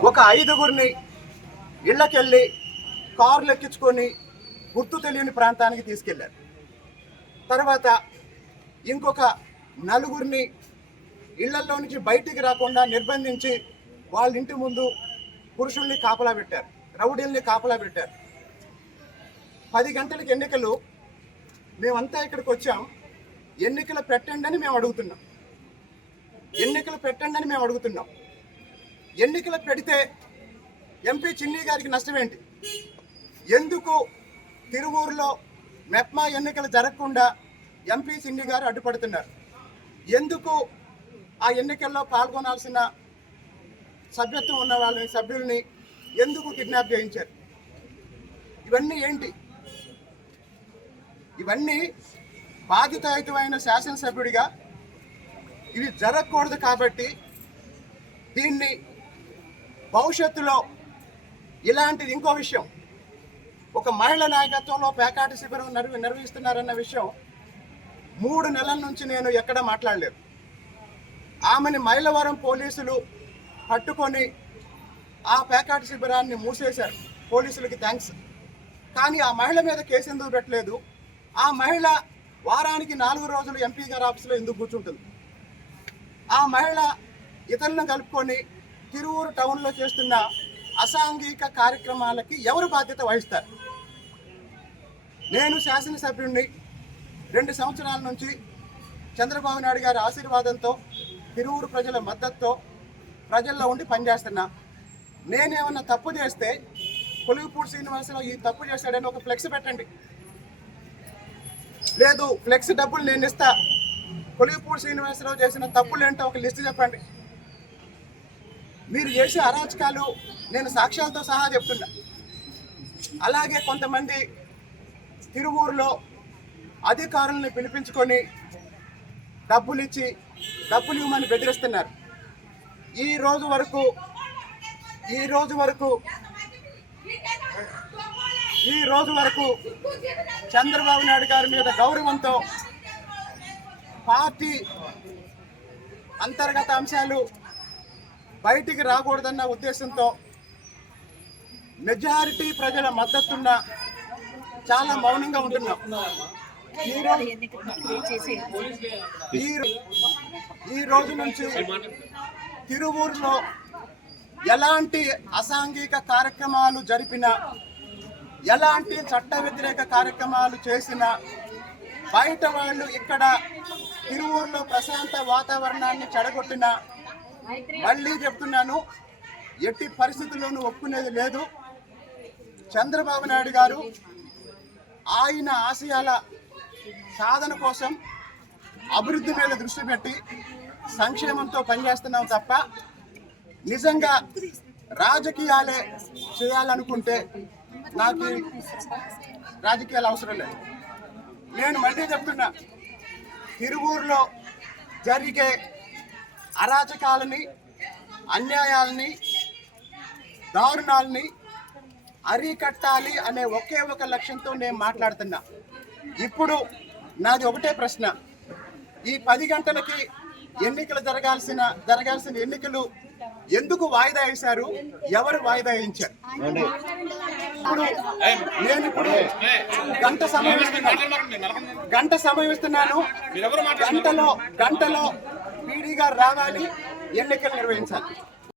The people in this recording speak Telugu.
ఒక 5గురిని ఇళ్ళకెళ్ళి కార్లు ఎక్కించుకొని గుర్తు తెలియని ప్రాంతానికి తీసుకెళ్లారు. తర్వాత ఇంకొక 4గురిని ఇళ్లలో నుంచి బయటికి రాకుండా నిర్బంధించి వాళ్ళ ఇంటి ముందు పురుషుల్ని కాపలా పెట్టారు, రౌడీల్ని కాపలా పెట్టారు. 10 గంటలకు ఎన్నికలు, మేమంతా ఇక్కడికి వచ్చాం. ఎన్నికలు పెట్టండి అని మేము అడుగుతున్నాం. ఎన్నికలు పెట్టండి అని మేము అడుగుతున్నాం. ఎన్నికలు పెడితే ఎంపీ చిన్ని గారికి నష్టం ఏంటి? ఎందుకు తిరువూరులో మెప్మా ఎన్నికలు జరగకుండా ఎంపీ చిన్ని గారు అడ్డుపడుతున్నారు? ఎందుకు ఆ ఎన్నికల్లో పాల్గొనాల్సిన సభ్యత్వం ఉన్న వాళ్ళని, సభ్యుల్ని ఎందుకు కిడ్నాప్ చేయించారు? ఇవన్నీ ఏంటి? ఇవన్నీ బాధ్యతాయుతమైన శాసనసభ్యుడిగా ఇవి జరగకూడదు. కాబట్టి దీన్ని భవిష్యత్తులో ఇలాంటిది ఇంకో విషయం, ఒక మహిళ నాయకత్వంలో పేకాట శిబిరం నిర్వహిస్తున్నారన్న విషయం 3 నెలల నుంచి నేను ఎక్కడ మాట్లాడలేదు. ఆమెని మైలవరం పోలీసులు పట్టుకొని ఆ పేకాట శిబిరాన్ని మూసేశారు. పోలీసులకి థ్యాంక్స్. కానీ ఆ మహిళ మీద కేసు ఎందుకు పెట్టలేదు? ఆ మహిళ వారానికి 4 రోజులు ఎంపీ గారి ఆఫీసులో ఎందుకు కూర్చుంటుంది? ఆ మహిళ ఇతరులను కలుపుకొని తిరువూరు టౌన్లో చేస్తున్న అసాంఘిక కార్యక్రమాలకి ఎవరు బాధ్యత వహిస్తారు? నేను శాసనసభ్యుడిని 2 సంవత్సరాల నుంచి చంద్రబాబు నాయుడు గారి ఆశీర్వాదంతో, తిరువూరు ప్రజల మద్దతుతో ప్రజల్లో ఉండి పనిచేస్తున్నా. నేనేమన్నా తప్పు చేస్తే కొలువుపూడి శ్రీనివాసరావు ఈ తప్పు చేశాడని ఒక ఫ్లెక్స్ పెట్టండి. లేదు, ఫ్లెక్స్ డబ్బులు నేను ఇస్తా, కొలువుపూడి శ్రీనివాసరావు చేసిన తప్పులు ఏంటో ఒక లిస్ట్ చెప్పండి. మీరు చేసే అరాచకాలు నేను సాక్ష్యాలతో సహా చెప్తున్నా. అలాగే కొంతమంది తిరువూరులో అధికారులను పిలిపించుకొని డబ్బులు ఇవ్వమని బెదిరిస్తున్నారు. ఈ రోజు వరకు చంద్రబాబు నాయుడు గారి మీద గౌరవంతో, పార్టీ అంతర్గత అంశాలు బయటికి రాకూడదన్న ఉద్దేశంతో మెజారిటీ ప్రజల మద్దతున్న చాలా మౌనంగా ఉంటున్నాం. ఈ రోజు నుంచి తిరువూరులో ఎలాంటి అసాంఘిక కార్యక్రమాలు జరిపినా, ఎలాంటి చట్ట వ్యతిరేక కార్యక్రమాలు చేసినా, బయట వాళ్ళు ఇక్కడ తిరువూరులో ప్రశాంత వాతావరణాన్ని చెడగొట్టినా, మళ్ళీ చెప్తున్నాను, ఎట్టి పరిస్థితుల్లోనూ ఒప్పుకునేది లేదు. చంద్రబాబు నాయుడు గారు ఆయన ఆశయాల సాధన కోసం అభివృద్ధి మీద దృష్టి పెట్టి సంక్షేమంతో పనిచేస్తున్నాం తప్ప నిజంగా రాజకీయాలే చేయాలనుకుంటే నాకు రాజకీయాలు అవసరం లేదు. నేను మళ్ళీ చెప్తున్నా, తిరువూరులో జరిగే అరాచకాలని, అన్యాయాలని, దారుణాలని అరికట్టాలి అనే ఒకే ఒక లక్ష్యంతో నేను మాట్లాడుతున్నా. ఇప్పుడు నాది ఒకటే ప్రశ్న, ఈ 10 గంటలకి ఎన్నికలు జరగాల్సిన ఎన్నికలు ఎందుకు వాయిదా వేశారు? ఎవరు వాయిదా వేయించారు? నేను ఇప్పుడు గంట సమయం ఇస్తున్నాను. గంటలో పీడీ గారు రావాలి, ఎన్నికలు నిర్వహించాలి.